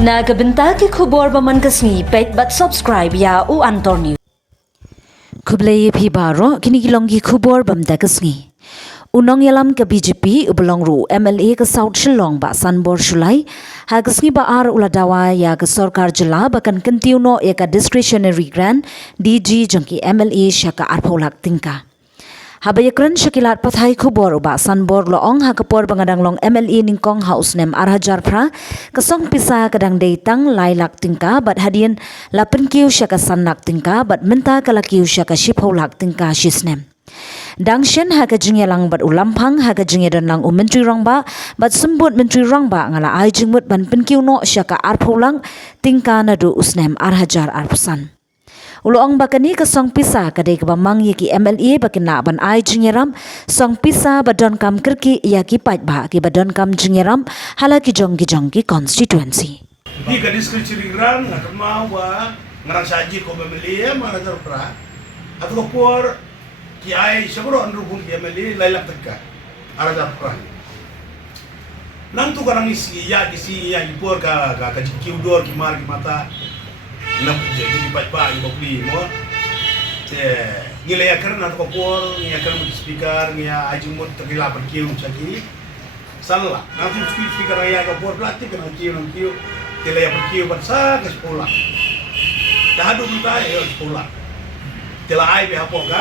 Nagabenta ki khubor baman kasni pet but subscribe ya u Antor News. Kublai phi baro kini kilongi khubor bamda kasni. Unong yalam ke BJP ubelong ru MLA ke South Shillong ba Sanbor Shulai ha kasni ba ar uladawa ya ke sarkar jela bakan kentiuno ya ka discretionary grant DG jangki MLA syaka arpolak tingka. Habayakran syakilat pathai khubor uba Sanbor loong ha kapor bangadang long MLA ningkong house nem arhajar pra kasong pisa kadang deitang lailak tingka bat hadian lapen kiu syaka sanak tingka bat menta kalakiu syaka shipholak tingka shisnem. Dangshen ha kajingya lang bat ulampang ha kajingya dan lang menteri rong ba bat sembut menteri rong ba ngala ai jingmut ban penkiu no syaka arpholang tingka nadu usnem arhajar arpusan. Uloong bakani ke song pisa kadai ke bamang yaki MLA bakina ban ai jingeram song pisa badon kam kerki yaki pait ba ki badon kam jingeram halaki jong ki constituency. Di gadis keciriran nak mau wa ngarang saji ko MLA mana terpra atau por ki ai seguro andu pun ki MLA lailak teka ara terpra. Nang tu karang isi ya ipor ka jikiudor ki mar ki mata nak jadi baik-baik beli mo ngilaya kerana atau kopor ngilaya kerana speaker ngilaya ajumut terkila berkiu caki salah nanti speaker ngilaya kopor pelatih kena kiu ngilaya berkiu batsa ke sekolah dah adu minta ya sekolah telai be apoga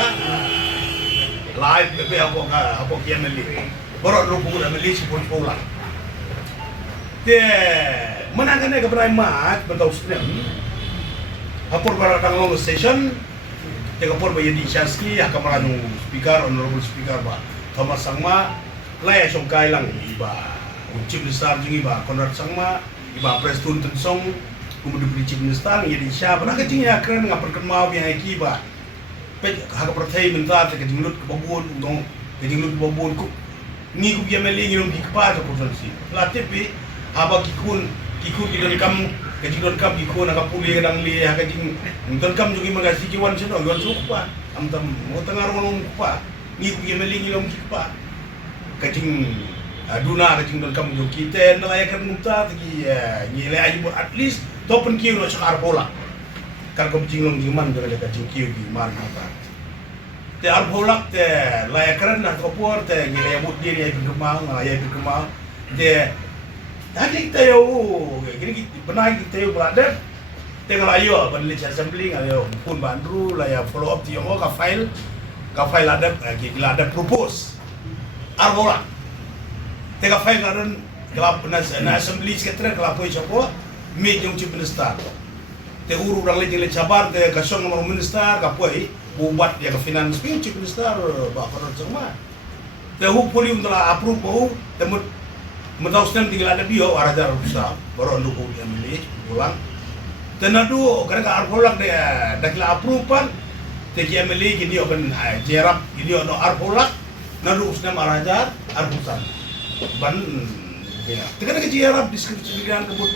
live be apoga apoga meli borok rupung meli sekolah menangane ke mat betau stream Hapor baratang long station, tega por ba yedi shaski hakamaranu speaker honorable speaker ba Thomas Sangma laya song kai lang iba chief minister jing iba Konrad Sangma iba Preston Tensong kemudian chief minister yedi sha bana ka jing ya kren ngapar kan mau yang iki ba pe haka prothai minta te ka jinglut ke babun dong ke jinglut babun ku ni ku ya meli ngilom ki pa to konsulsi la tepi haba kikun di dalam kamu kajing don kam iko nakapuli kadang li kajing don kam juga magasi kiwan sino gon supa amtam mo tangar mo pa ni ku yemeli ngilom kipa kajing aduna kajing don kam jo kite na layakan munta tagi ngile aji bot at least topen kiyo no sakar bola kar ko jinglong jiman do kajing kiyo di mar mata te ar bola te layakan na kopor te ngile bot diri ay bigma te Hadi kita yo, gini benar kita yo berada. Tengok ayo, balik assembly ayo pun bandru lah ya follow up tiang ka file ada, gila ada propose. Arbola. Tengok file ada kelap na assembly sekretariat kelap poi siapa, meet yang chief minister. Te uru orang lain yang cabar te kasong nomor minister kapoi buat ya ke finance chief minister bakar semua. Te hopefully untuk approve bau temut Mentauskan tinggal ada bio arajar besar baru andu ko dia milih pulang tenadu kadang arpolak dia dakla approval teki milih gini open jerap gini ono arpolak nadu usnam arajar arpusan ban ya tekana ke jerap deskripsi dengan kebut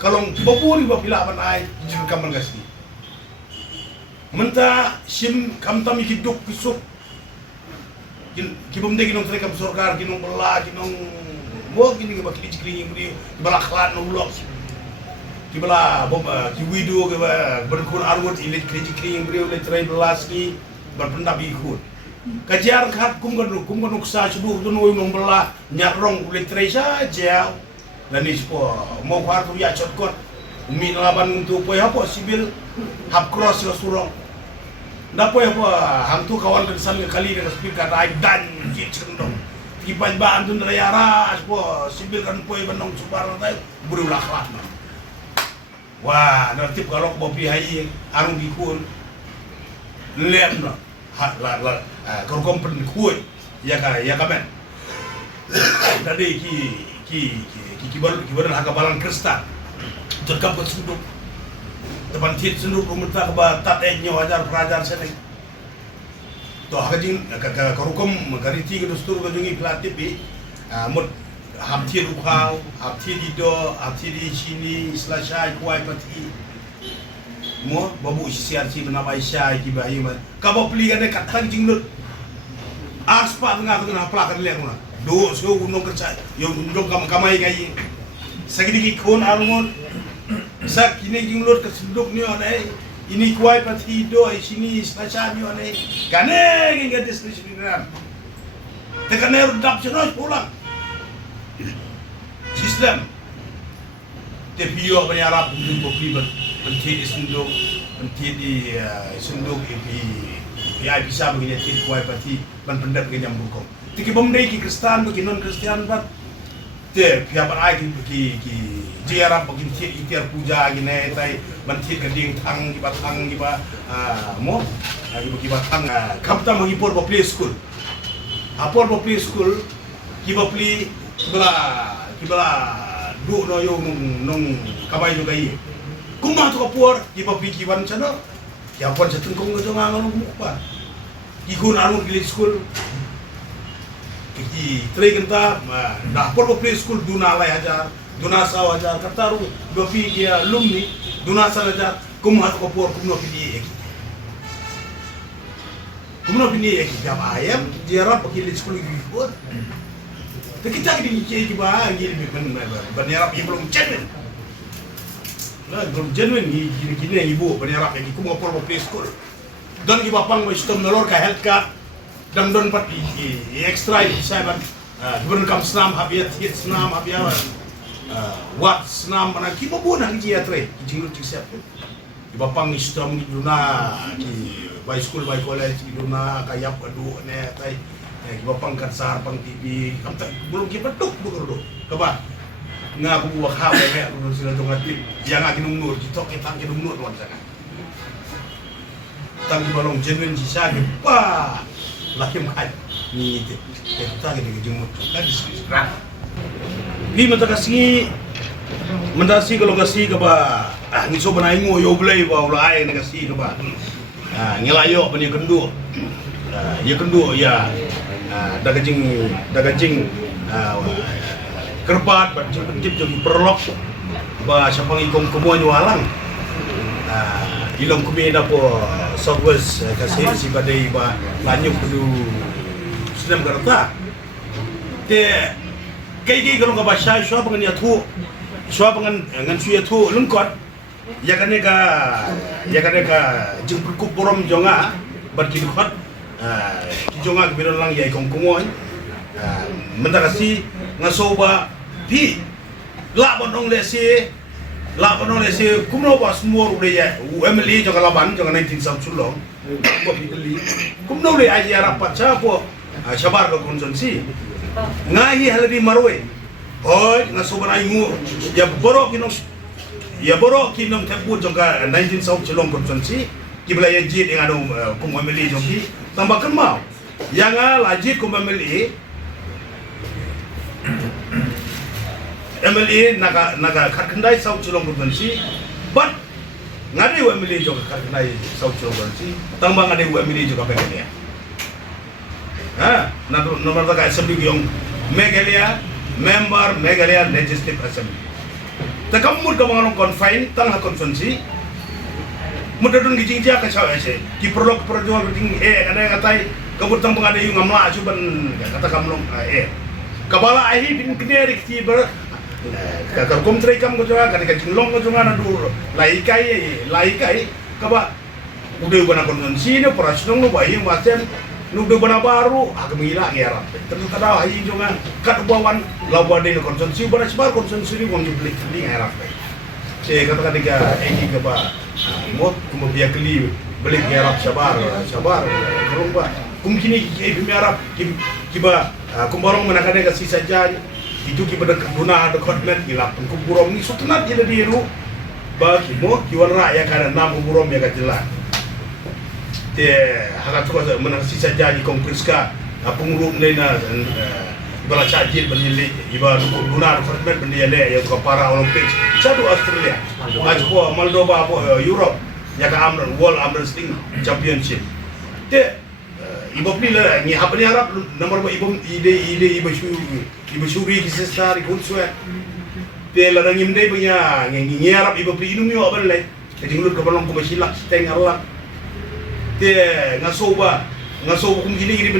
kalau baburi babila ban ai jin kamal gasni menta sim kamtam hidup pisuk kibum de ginong trekam sorkar ginong bela ginong mo gini ba kili cikling budi bala khlan no blok ki bala bom ki wido ke ba berkun arwot ile kili cikling budi le trai belaski berpendap ikut kajar khat kum kan uksa sudu dun wo mong bela nyarong le trai saja dan ispo mo khar tu ya chotkot min laban untuk poy apa sibil hap cross yo surong dapo apa hang tu kawan kesan kali dengan speaker ai dan jicendong iban baan dun rayara aspo sibil kan poy banong subaran tay buru laklat wah nanti kalau bopi hai arung dikun lihat no la korkom pen kuy ya kamen tadi ki baru hakabalan kristal terkap suduk depan tit suduk rumah ba tat enyo ajar pelajar sene to hakajing karukom gariti ke dustur gajungi pelatih bi mut hamti rukau hamti dido hamti di sini selesai kuai pati mo babu siar si nama Aisyah ki bayi ma kabo peli kan katang jinglut aspa tengah pelakan liang ma do so gunung kerja yo gunung kamai gai Sagidi kon almon sa kini jinglot kesenduk ni onai ini kuai pati do sini snacha ni onai kane ginga deskripsiran tekane rudap jenos pulang sistem te bio penyarap di kopi penti di senduk ya bisa begini ti kuai pati ban pendap ke nyambukong tiki bomdai ki Kristen bagi non Kristen bat te pihak ai ki jiarap bagi itiar puja gini tai bantit keding tang di batang di ba mo bagi batang kapta bagi por play school apor play school kiba play kibala du no yo nong kabay juga i kuma to kapor kiba play kiban chano ya pon chatun kong jo ngang no pa ikun anu play school ki tray kenta dah por play school duna lai ajar duna saw ajar kataru dopi dia lumni duna sa ajar kuma to kapor kumno pini eki jam ayam jiarap pakai school gitu. Kita di Nikkei juga gini berniarap ini belum genuine. Nah, belum genuine gini ibu berniarap ini ku mau play school. Don kita pang sistem nolor ka health card dan don pat extra saya ban gubernur kam senam habiat hit senam habiawan wat senam mana kita bunah dia tre jinglut siap. Kita pang sistem duna by school by college duna kayap kadu ne tai kita pangkat sar pang TV kamta belum kita tuk bekerdo keba ngaku buah hal me lu sila jongati yang akin nur jitok kita akin nur tuan sana tang balong genuine sisa pa lakim kai ni te kita gini jengmut kan disra ni mendasi kalau kasih keba ni so banai ngo yo blai ba ulai ne kasih keba ngelayo bani kendu ya kendu ya dagajing kerbat pencip jadi perlok ba sapang ikong kumuan walang ilong kumina po southwest kasi si badai ba lanyok kudu sedem garta te kai kalau ka ba sha swa pangan ya thu swa pangan ngan suya thu lungkot ya kaneka jeng perkup borom jonga berkidukot jonga kebiran lang ya ikong kumoy mentakasi ngasoba pi la bonong lesi kumno ba semua udah ya UMLI jonga laban jonga 19 Samsulong gua piteli kumno le aja rapat siapa sabar ke konsumsi ngahi haladi marwe hoy ngasoba aingu ya borok kinom tebut jonga 19 Samsulong konsumsi kibla ya jid yang ada kumameli joki tambahkan mau yang lajit kumameli MLA naga karkendai South Chilong Provinsi but ngade MLA juga karkendai South Chilong Provinsi tambah ngade MLA juga Megalia nomor tak assembly yang Megalia member Megalia Legislative Assembly takamur kamangon confine tangha konvensi mudadun gijing dia ka saw ese ki perlu perjuangan gijing kana ngatai kabutang pangada yung amla suban kata kamlong kabala ahi bin knerik ti ber kakar komtrai kam ko jwa kana jinglong ko jwa na dur laikai kaba udah bana konvensi ne prasnong no bayi wasen nudo bana baru agak mila ngera terus kada ahi jonga kat bawan lawade konvensi bana sebar konvensi ni wong jublik ni ngera kata ketika egi kaba mot kemudian keli beli Arab sabar kalau ba kumkini ki Arab kiba kumbarong manakade ka sisa jan itu kiba de guna de kotlet gilap kumburong ni sutunat jadi diru ba kimo kiwan raya kana nam kumburong ya kajela te hakat ko manak sisa jan kongkriska pungrum nena bala chajil banili iba guna de kotlet banile ya ko para olympics satu Australia Ajpo Moldova Europe ya ka amran World Arm Wrestling Championship te ibo pila ni hapani Arab nomor ba ibo ide ibo shuri kisestar ikunsuat te la ngim dei punya ngi Arab ibo pli inumi wa balai te jinglut ka balong ko masilak teng arla te ngasoba kum gini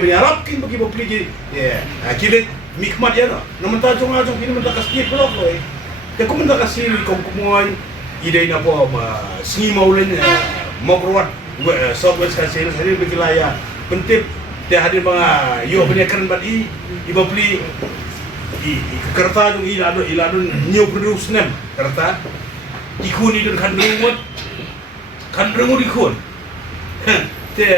punya Arab kin bagi ibo pli ya kilet mikmat ya no. Namun ta jong ajong kini mentah kasih pelok loh. Te ko mentah kasih kong kumoy ide na po singi maulen mau keluar Southwest kasih hari begilaya pentip dia hadir mga yo punya keren bat iba beli kereta dong iladun new produce nem kereta ikun dan kan rengut ikun te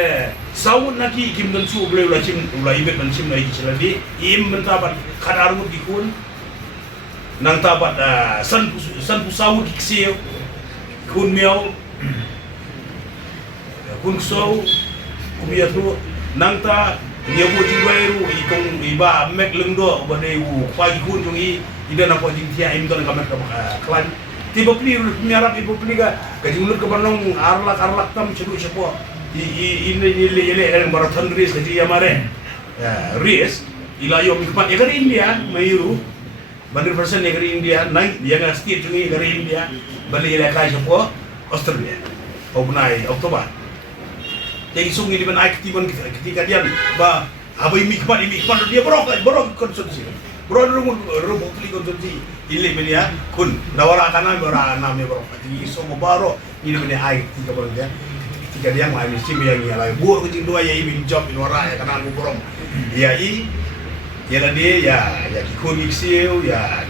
sawun naki kim dan su boleh ulah ibet dan sim lagi celadi im mentabat kan rengut ikun nang tabat san pusawut iksio kun miau kun so kubiatu nang ta ngebu jingwairu ikong iba mek lengdo bade u pagi kun jong ida na po jing tia im don kamat klan tiba pli miarap ibu pli ga gajing lut kabanong arlak tam cedu cepo ini marathon race gaji yamare race ilayo mikmat ya dari India mayu 100% ya dari India nang dia ga state jong dari India bali ila kai cepo Australia obnai Oktober jadi sungi di mana aktifan ketika dia ba abai mikmat dia borok konsumsi borok rumah kali konsumsi ile media kun dawara kana bara namanya borok jadi semua baro ini media ai ketika borok dia ketika dia ngai mesti yang ia buat kucing dua ya ibin job in wara ya kana aku borok ya ya lah dia ya kun iksiu ya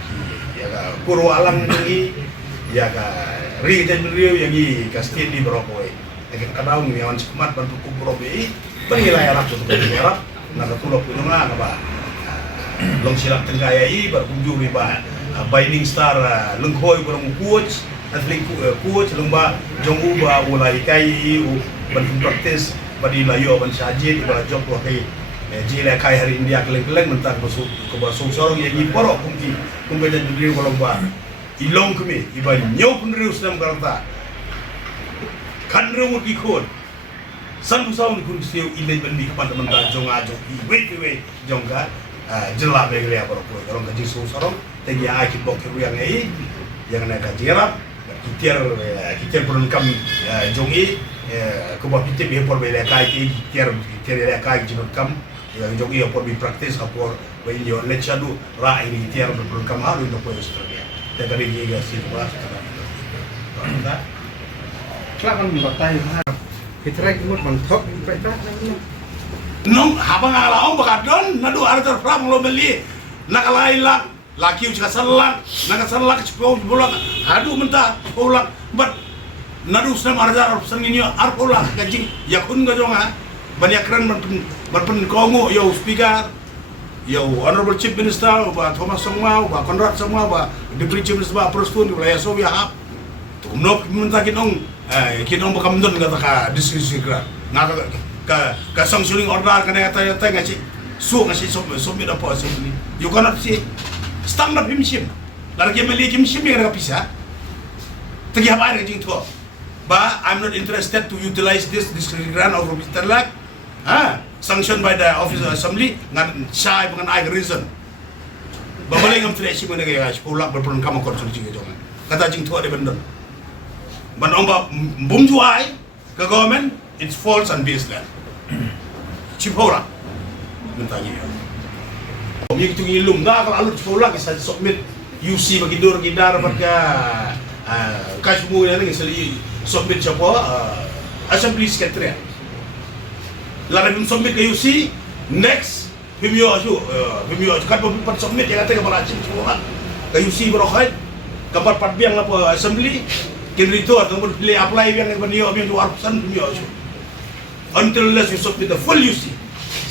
puru alam ini ya ka ri dan beliau yang kastin di borok kita kadang ni awan cemat bantu kubur bi penilai Arab tu Arab nak tulok punya nak ba long silap tenggayai berkunjung ni ba binding star lenghoi burung coach atlet coach lomba jong uba ulai kai bantu praktis badi layo ban sajid ba job wa kai jila kai hari India keleng-keleng mentak masuk ke basung sorong yang iporo kumti dan diri kalau ba ilong kami iba nyau pun rius dalam karta kan remut ikut san pusau ni kun siu ilai bandi kepada mentah jong ajo iwe jong ka jela begle apa ro kalau kaji sorong tegi akit bok yang yang nak kaji rap kitiar pun kam jong ko ba pitip be por bele kai kitiar le kai jinot kam yang jong por bi praktis apor ba indio lechadu ra ini kitiar pun kam halu no po Australia te dari dia sih bahas ta Kelakan batai mah. Kita imut mentok baca. Nong habang alaong bakadon nadu arter pram lo beli nakalailak laki ucap salak nakasalak cepau bolak aduh mentah bolak but nadu sem arjar sengini arpolak kajing yakun gajonga banyak keren berpen kongo yo speaker yo honorable chief minister ba Thomas Songma ba Konrad Songma ba deputy chief minister ba Prostun wilayah Soviet hap tumnok mentah kinong kinong bakamdon kata ka diskusi kira ngaka ka sanctioning order kana kata ngaci su ngaci somit apa assembly you cannot see stand up himshim lagi meli himshim yang bisa tegi apa ada jing tu ba I'm not interested to utilize this grant of Mr. Lak sanctioned by the office of assembly ngan shy bukan I reason ba boleh ngam tidak sih mana gaya sepulak berperan kamu konsumsi jangan kata jing tu ada benda ban omba bumjuai ke government it's false and baseless cipora mentanya om yang itu ngilum dah kalau alut cipora bisa submit UC bagi dor gidar pada kasmu yang ni seli submit siapa assembly secretary lalu submit ke UC next pimio kan pembuat submit yang kata kepada cipora ke UC berokai kabar padbiang apa assembly kini itu atau boleh apply yang beliau yang 200% beliau until unless you submit the full UC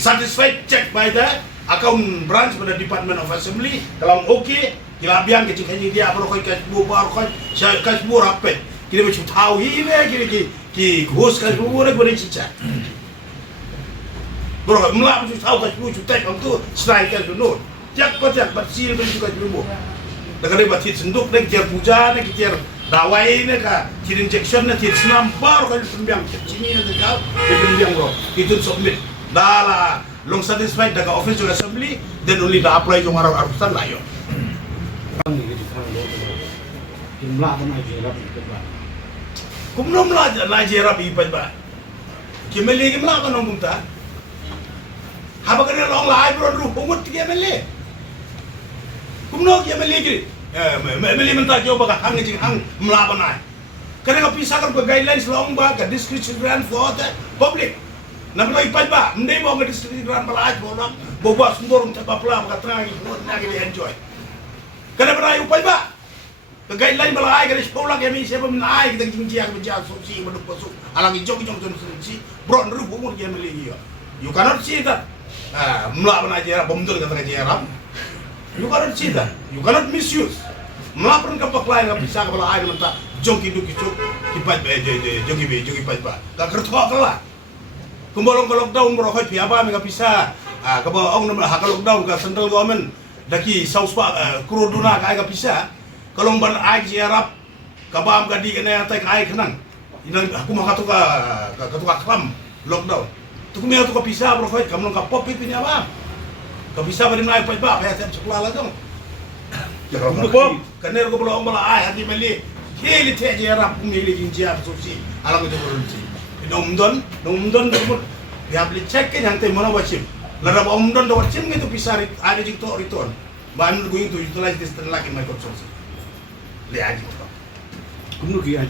satisfied check by the account branch pada Department of Assembly kalau okay kila biang kecil kecil dia apa kau kasbu baru kau kasbu rapet kita macam tahu ini ki host kasbu boleh boleh cica baru melak macam tahu kasbu cutek itu strike kasbu no tiap sil beri juga kasbu dengan dia batit senduk dan kiar puja dan kiar dawai ini kah kirim injection na tit senam baru kali pembiang sini nanti kau pembiang bro itu submit dah lah long satisfied dengan office of assembly then only dah apply jong arusan lah yo Jumlah pun aja lah itu bah. kumnom lah jerap ipat ba kimeli kimla kan nong kumta haba kan long lai bro ru pumut kimeli kumno ya meligi meli menta jo baga hang jing hang mlaban ai kada ka pisa ka guidelines long ba ka discretion grant for the public na mlo ipai ba ndai mo ka discretion grant bala ai bo na bo ba sundorum ta papla ka trangi mo na ke enjoy kada bra upai ba ka guideline bala ai ka sekolah ya mi seba min ai kita jing jiak bija so si mo ko so alang jong jong ton si bro nru bo mo ya meligi you cannot see that mlaban ai jera bom dul ka ta jera you cannot see that. You cannot misuse. Melaporkan ke paklai nggak bisa ke air mentah. Jongki duki cuk, kipat jogi pat. Tak kertok lah. Kumbolong ke lockdown berokoi piapa nggak bisa. Ke bawang nama hak lockdown ke central government. Daki South Park kuruduna ke nggak bisa. Kalau ban air siarap, kabam gadi kena atai air kenang. Inang aku mah katuka kram lockdown. Tuh kumia tuh bisa berokoi kamu nggak pop pipinya apa? Kau bisa beri naik pajak, ya saya sekolah lah dong. Kau karena kau belum malah ayah di meli, heli teh je rap kumili jinjia suci, alam itu berunci. Nomdon berumur, ya beli cek yang teh mana wajib. Lalu omdon dah wajib itu bisa ada jikto return. Bahan going to utilize this lagi Microsoft. Lihat aja. Kumno ki